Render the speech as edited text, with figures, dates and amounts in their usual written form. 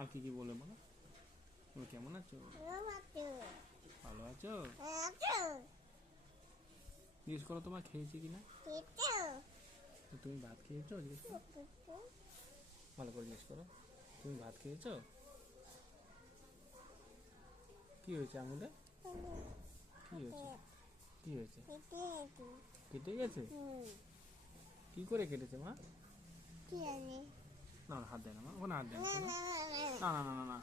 আর কি কি বলে বলো? তুমি কেমন আছো? ভালো আছো? জিজ্ঞেস করো তোমার খেয়েছি কিনা। তুমি ভাত খেয়েছো? জিজ্ঞেস করো, ভালো করে জিজ্ঞেস করো, তুমি ভাত খেয়েছো? কি হয়েছে আঙুলে? কি হয়েছে? কি হয়েছে? কেটে গেছে? কি করে কেটেছে মা? না না, হাত দেয় না মা, ওখানে হাত দেয় না। না না না না না।